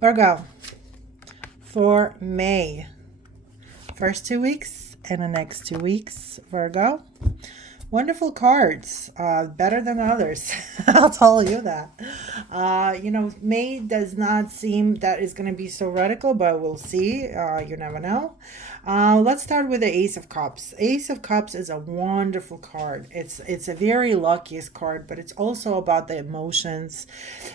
Virgo, for May. First 2 weeks and the next 2 weeks, Virgo. Wonderful cards, better than others. I'll tell you that. May does not seem that is going to be so radical, but we'll see. You never know. Let's start with the Ace of Cups. Ace of Cups is a wonderful card. It's a very luckiest card, but it's also about the emotions.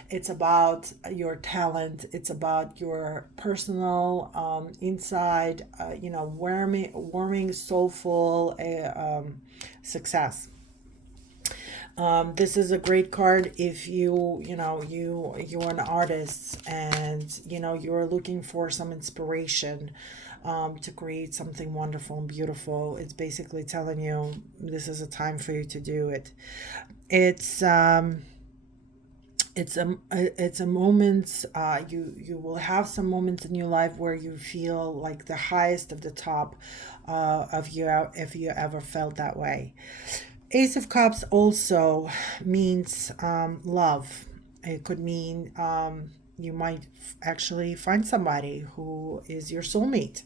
It's about your talent. It's about your personal inside, warming, soulful success. This is a great card if you're an artist and you're looking for some inspiration to create something wonderful and beautiful. It's basically telling you this is a time for you to do it. It's it's a moment. You will have some moments in your life where you feel like the highest of the top of you, if you ever felt that way. Ace of Cups also means love. It could mean you might actually find somebody who is your soulmate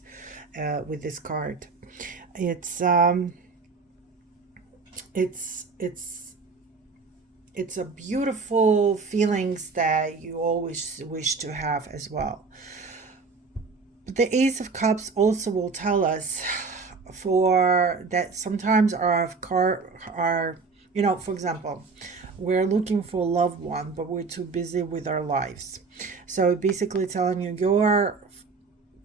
with this card. It's um, it's it's a beautiful feelings that you always wish to have as well. But the Ace of Cups also will tell us for that sometimes for example, we're looking for a loved one, but we're too busy with our lives. So basically telling you your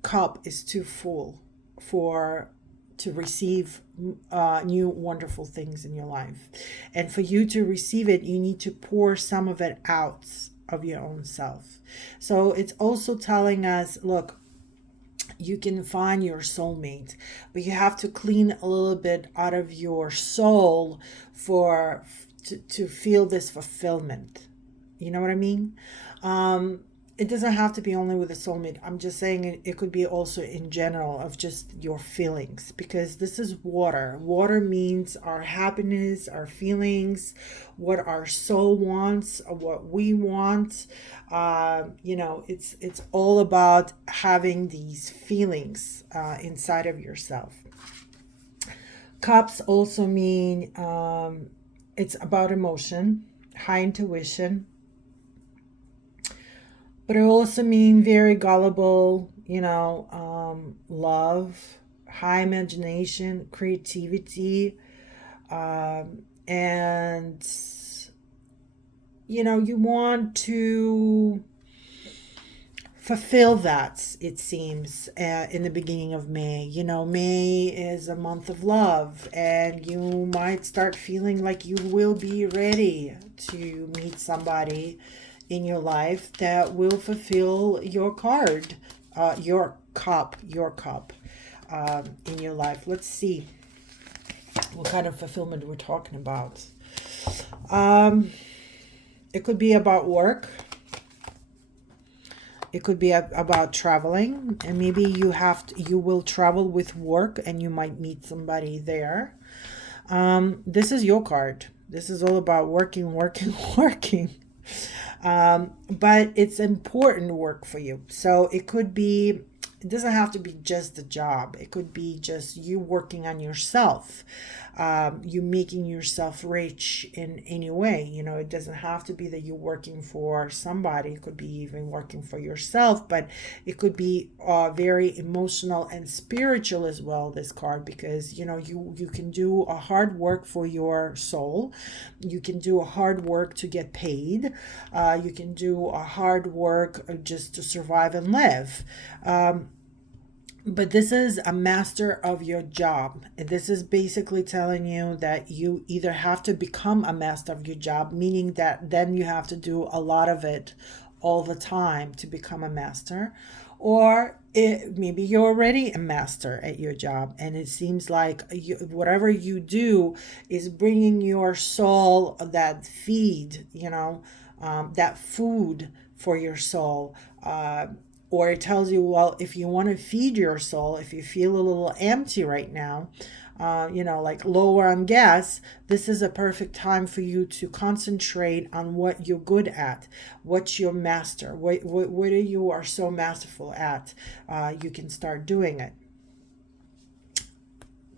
cup is too full for to receive new wonderful things in your life. And for you to receive it, you need to pour some of it out of your own self. So it's also telling us, look, you can find your soulmate, but you have to clean a little bit out of your soul to feel this fulfillment. You know what I mean? It doesn't have to be only with a soulmate. I'm just saying it could be also in general of just your feelings, because this is water. Water means our happiness, our feelings, what our soul wants, what we want. It's all about having these feelings inside of yourself. Cups also mean it's about emotion, high intuition, but it also mean very gullible, love, high imagination, creativity, and you want to fulfill that, it seems, in the beginning of May. May is a month of love, and you might start feeling like you will be ready to meet somebody in your life that will fulfill your card, your cup in your life. Let's see what kind of fulfillment we're talking about. Um, it could be about work. It could be about traveling, and maybe you will travel with work, and you might meet somebody there. This is your card. This is all about working, working, working. But it's important work for you. So it doesn't have to be just a job. It could be just you working on yourself, you making yourself rich in any way. It doesn't have to be that you're working for somebody. It could be even working for yourself, but it could be very emotional and spiritual as well, this card, because you can do a hard work for your soul. You can do a hard work to get paid. You can do a hard work just to survive and live. But this is a master of your job. This is basically telling you that you either have to become a master of your job, meaning that then you have to do a lot of it all the time to become a master, or maybe you're already a master at your job, and it seems like whatever you do is bringing your soul that feed, that food for your soul. Or it tells you, well, if you want to feed your soul, if you feel a little empty right now, like lower on gas, this is a perfect time for you to concentrate on what you're good at, what you're master, what you are so masterful at. You can start doing it.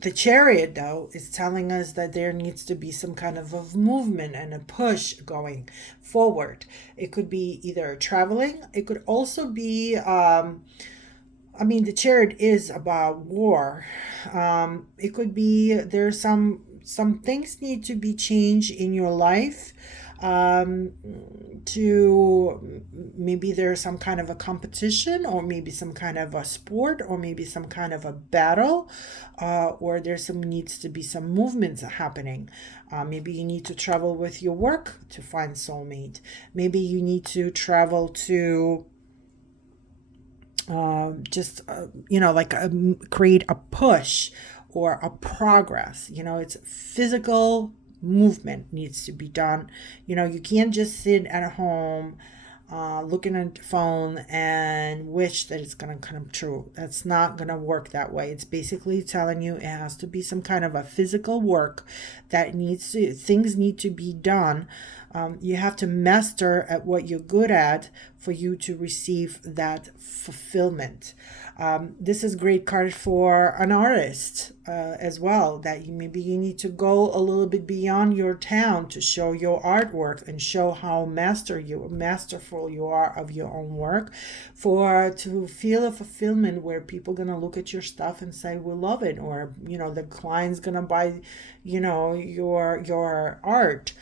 The chariot, though, is telling us that there needs to be some kind of movement and a push going forward. It could be either traveling, it could also be, I mean, the chariot is about war. It could be there's some things need to be changed in your life. Um, to maybe there's some kind of a competition, or maybe some kind of a sport, or maybe some kind of a battle, or there's some needs to be some movements happening. Maybe you need to travel with your work to find soulmate. Maybe you need to travel to just like create a push or a progress. It's physical movement needs to be done. You can't just sit at home looking at the phone and wish that it's going to come true. That's not going to work that way. It's basically telling you it has to be some kind of a physical work things need to be done. You have to master at what you're good at for you to receive that fulfillment. This is great card for an artist as well, that maybe you need to go a little bit beyond your town to show your artwork and show how masterful you are of your own work, to feel a fulfillment where people gonna look at your stuff and say we love it, or the client's gonna buy your art.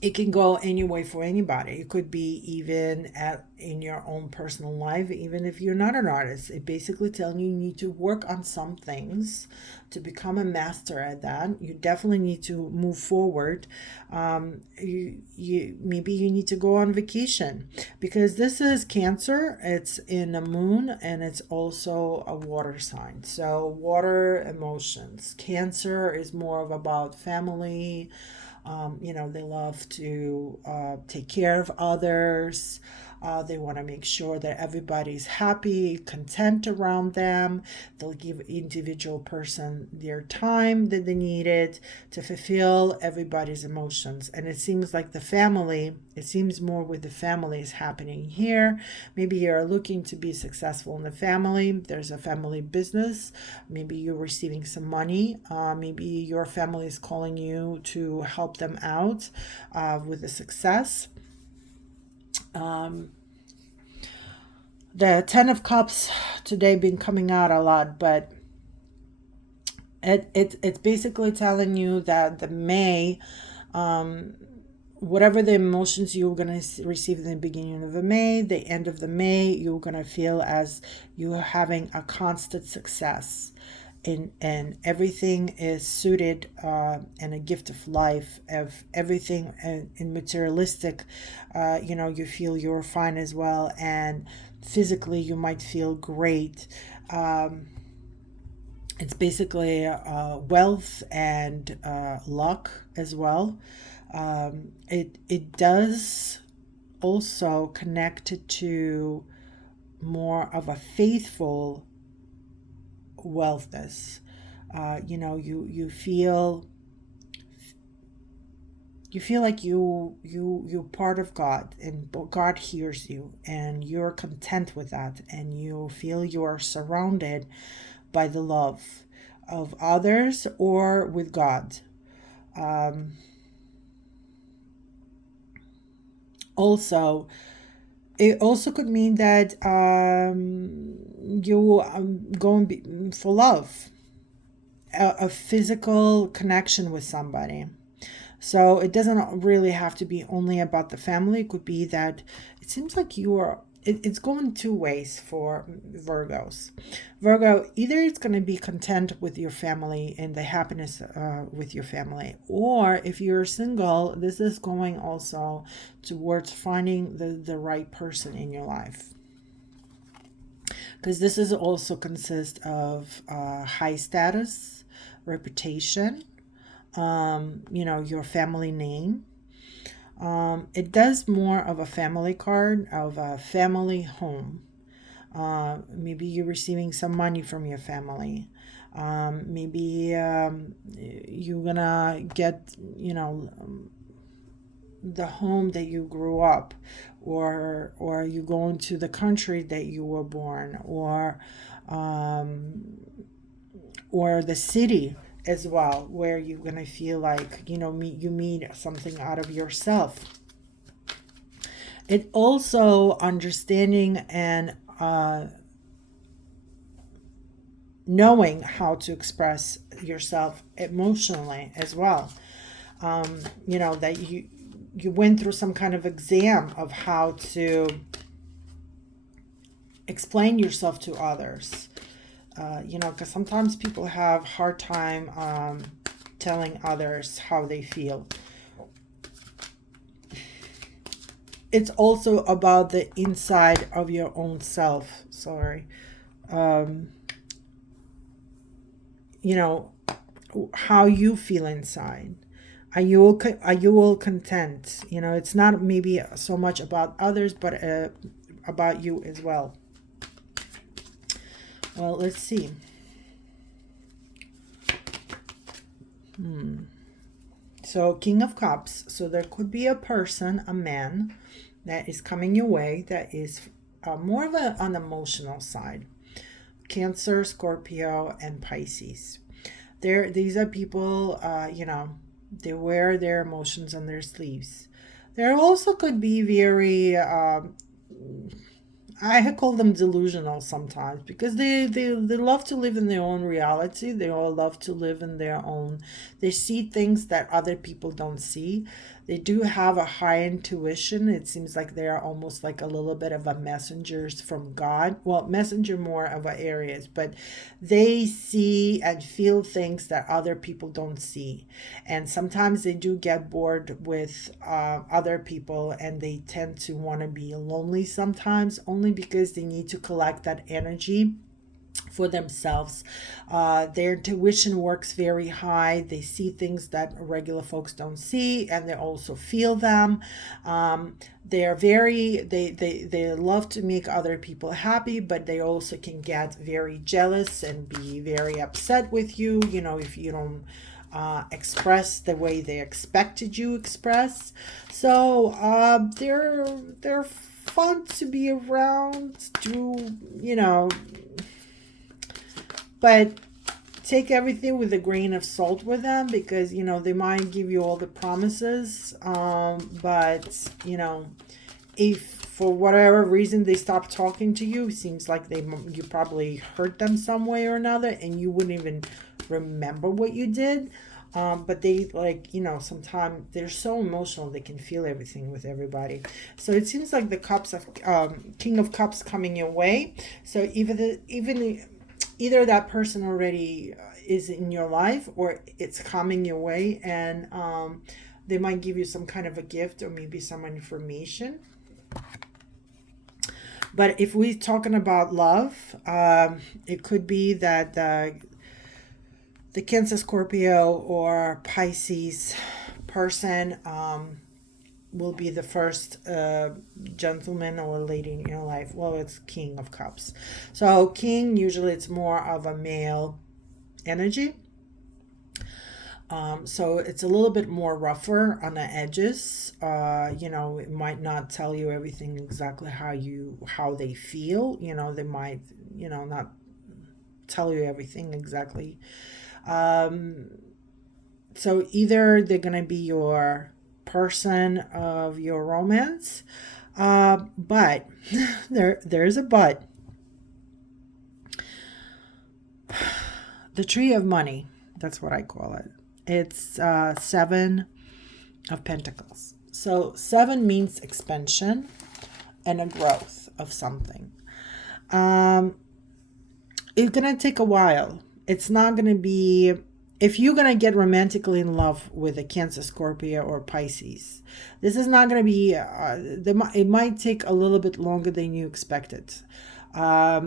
It can go any way for anybody. It could be even in your own personal life, even if you're not an artist. It basically telling you need to work on some things to become a master at that. You definitely need to move forward. Maybe you need to go on vacation, because this is Cancer. It's in the moon, and it's also a water sign. So water emotions. Cancer is more of about family. They love to take care of others. They want to make sure that everybody's happy, content around them. They'll give individual person their time that they needed to fulfill everybody's emotions. And it seems like it seems more with the family is happening here. Maybe you're looking to be successful in the family. There's a family business. Maybe you're receiving some money. Maybe your family is calling you to help them out with the success. The Ten of Cups today been coming out a lot, but it's basically telling you that the May, whatever the emotions you're going to receive in the beginning of the May, the end of the May, you're going to feel as you're having a constant success. And everything is suited and a gift of life, of everything in materialistic. You feel you're fine as well, and physically you might feel great. It's basically wealth and luck as well. It does also connect to more of a faithful wealthness. You feel like you're part of God, and God hears you, and you're content with that, and you feel you are surrounded by the love of others or with God. Also, it also could mean that you going for love, a physical connection with somebody. So it doesn't really have to be only about the family. It could be that it seems like it's going two ways for Virgos. Virgo, either it's going to be content with your family and the happiness with your family, or if you're single, this is going also towards finding the right person in your life. Because this is also consist of high status, reputation, your family name. It does more of a family card, of a family home. Maybe you're receiving some money from your family. Maybe you're gonna get, the home that you grew up, or you going to the country that you were born, um, or the city as well, where you're gonna feel like, you meet something out of yourself. It also understanding and knowing how to express yourself emotionally as well. That you went through some kind of exam of how to explain yourself to others. Because sometimes people have hard time telling others how they feel. It's also about the inside of your own self. Sorry. Um, you know, how you feel inside. Are you all content? It's not maybe so much about others, but about you as well. Well, let's see. So, King of Cups. So there could be a person, a man, that is coming your way that is more of an emotional side. Cancer, Scorpio, and Pisces. These are people, they wear their emotions on their sleeves. There also could be very, I call them delusional sometimes, because they love to live in their own reality. They all love to live in their own. They see things that other people don't see. They do have a high intuition. It seems like they are almost like a little bit of a messengers from God. Well, messenger more of a areas, but they see and feel things that other people don't see. And sometimes they do get bored with other people, and they tend to want to be lonely sometimes, only because they need to collect that energy for themselves. Their intuition works very high. They see things that regular folks don't see, and they also feel them. They're very they love to make other people happy, but they also can get very jealous and be very upset with you. If you don't express the way they expected you express. So they're fun to be around. But take everything with a grain of salt with them, because they might give you all the promises, but if for whatever reason they stop talking to you, it seems like you probably hurt them some way or another, and you wouldn't even remember what you did. But they, sometimes they're so emotional, they can feel everything with everybody. So it seems like the cups of King of Cups coming your way. So either that person already is in your life, or it's coming your way, and they might give you some kind of a gift, or maybe some information. But if we're talking about love, it could be that the Cancer, Scorpio, or Pisces person will be the first gentleman or lady in your life. Well, it's King of Cups. So King, usually it's more of a male energy. So it's a little bit more rougher on the edges. It might not tell you everything exactly how they feel. They might, not tell you everything exactly. So either they're gonna be your person of your romance, but there's a but. The Tree of Money, that's what I call it. It's Seven of Pentacles. So 7 means expansion and a growth of something. It's gonna take a while. It's not gonna be, if you're gonna get romantically in love with a Cancer, Scorpio, or Pisces, this is not gonna be. It might take a little bit longer than you expected. They're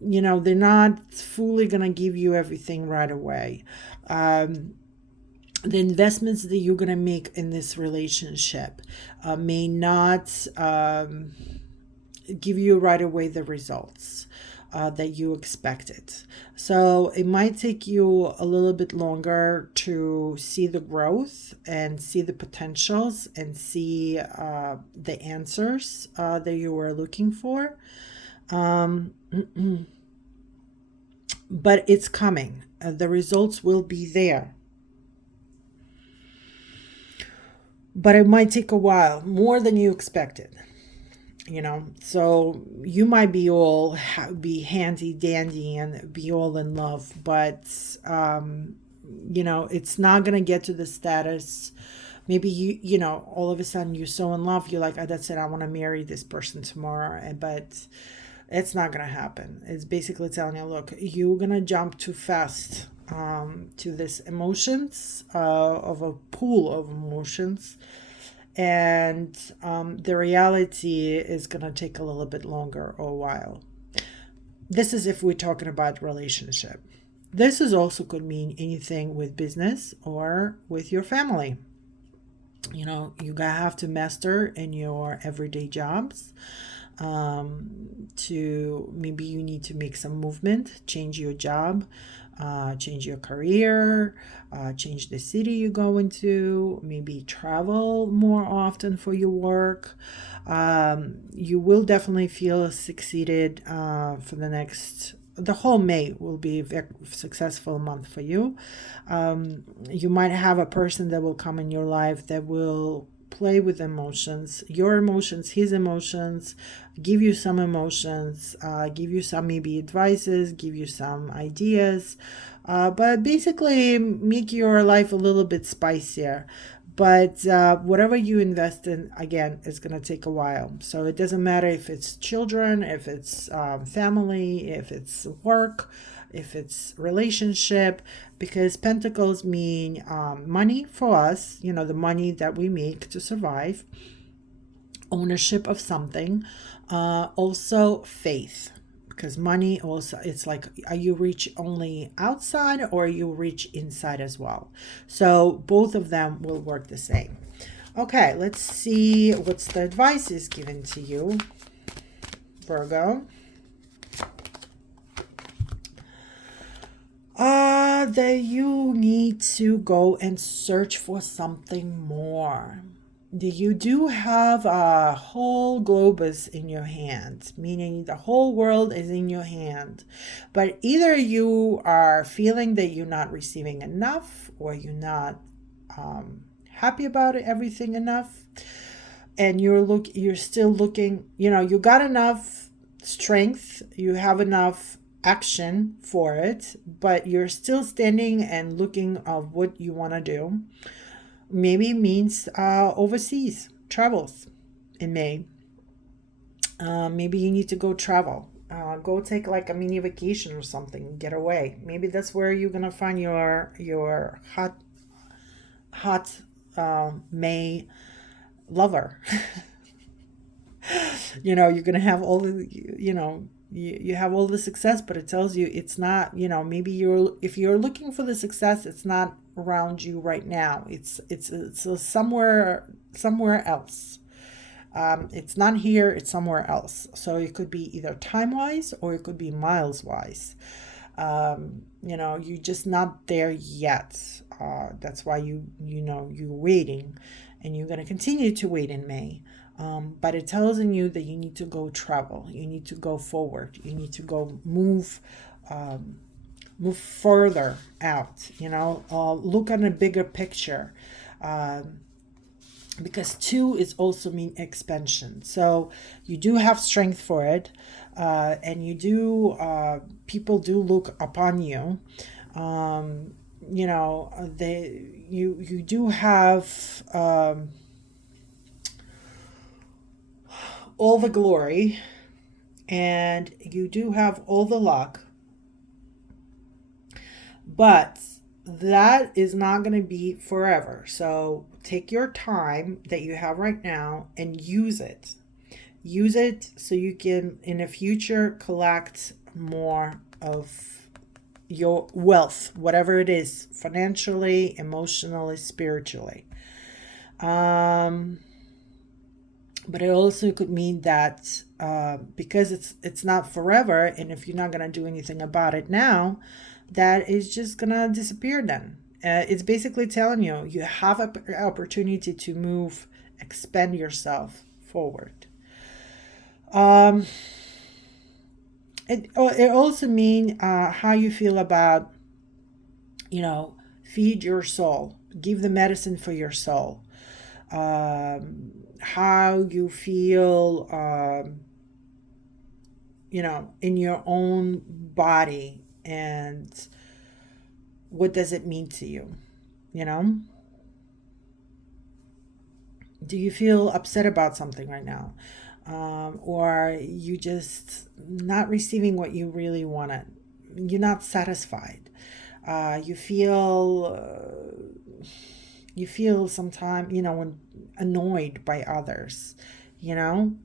not fully gonna give you everything right away. The investments that you're gonna make in this relationship may not give you right away the results. that you expected. So it might take you a little bit longer to see the growth and see the potentials and see the answers that you were looking for. Um, but it's coming. The results will be there. But it might take a while, more than you expected. So you might be all be handy dandy and be all in love, but it's not gonna get to the status. Maybe all of a sudden you're so in love, you're like, "Oh, that's it, I want to marry this person tomorrow," but it's not gonna happen. It's basically telling you, look, you're gonna jump too fast to this emotions of a pool of emotions, and the reality is going to take a little bit longer or a while. This is if we're talking about relationship. This is also could mean anything with business or with your family. You gotta have to master in your everyday jobs. To maybe you need to make some movement, change your job, change your career, change the city you go into, maybe travel more often for your work. You will definitely feel succeeded for the whole May will be a very successful month for you. You might have a person that will come in your life that will play with emotions, your emotions, his emotions, give you some emotions, give you some maybe advices, give you some ideas, but basically make your life a little bit spicier. But whatever you invest in, again, is going to take a while. So it doesn't matter if it's children, if it's family, if it's work, if it's relationship, because pentacles mean money for us, the money that we make to survive, ownership of something, also faith, because money also, it's like, are you rich only outside or are you rich inside as well? So both of them will work the same. Okay, let's see what's the advice is given to you, Virgo. That you need to go and search for something more. You do have a whole globus in your hand, meaning the whole world is in your hand. But either you are feeling that you're not receiving enough, or you're not happy about everything enough, and you're still looking. You got enough strength, you have enough action for it, but you're still standing and looking of what you want to do. Maybe it means overseas travels in May. Maybe you need to go travel, go take like a mini vacation or something, get away. Maybe that's where you're gonna find your hot May lover. You're gonna have all the you have all the success, but it tells you it's not, maybe if you're looking for the success, it's not around you right now. It's somewhere else. It's not here, it's somewhere else. So it could be either time wise or it could be miles wise. You're just not there yet. That's why you're waiting, and you're going to continue to wait in May. But it tells you that you need to go travel, you need to go forward, you need to go move further out, look at a bigger picture, because 2 is also mean expansion. So you do have strength for it, and you do people do look upon you. You do have all the glory, and you do have all the luck, but that is not going to be forever. So take your time that you have right now and use it so you can in the future collect more of your wealth, whatever it is, financially, emotionally, spiritually. But it also could mean that because it's not forever, and if you're not going to do anything about it now, that is just going to disappear then. It's basically telling you you have an opportunity to move, expand yourself forward. um it also means how you feel about, feed your soul, give the medicine for your soul. How you feel, in your own body, and what does it mean to you, you know? Do you feel upset about something right now? Or you just not receiving what you really wanted? You're not satisfied. You feel sometimes, when annoyed by others,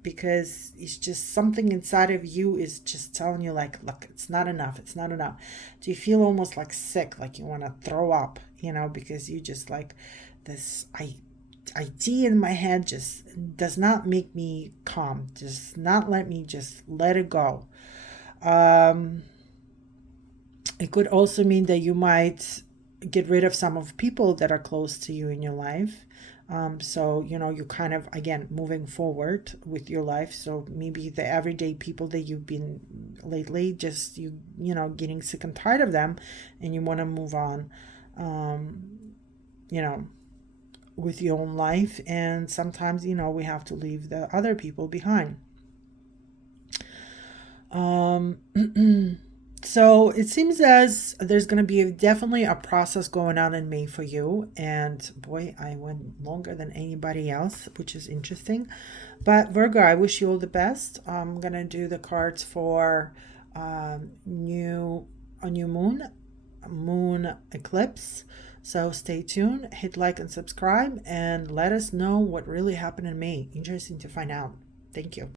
because it's just something inside of you is just telling you like, look, it's not enough, it's not enough. Do you feel almost like sick, like you want to throw up, because you just like this idea in my head just does not make me calm, does not let me just let it go. um it could also mean that you might get rid of some of people that are close to you in your life. So, you kind of, again, moving forward with your life. So maybe the everyday people that you've been lately, just getting sick and tired of them, and you want to move on, you know, with your own life. And sometimes, we have to leave the other people behind. Um, so it seems as there's going to be definitely a process going on in May for you. And boy, I went longer than anybody else, which is interesting. But Virgo, I wish you all the best. I'm going to do the cards for new moon eclipse. So stay tuned, hit like and subscribe, and let us know what really happened in May. Interesting to find out. Thank you.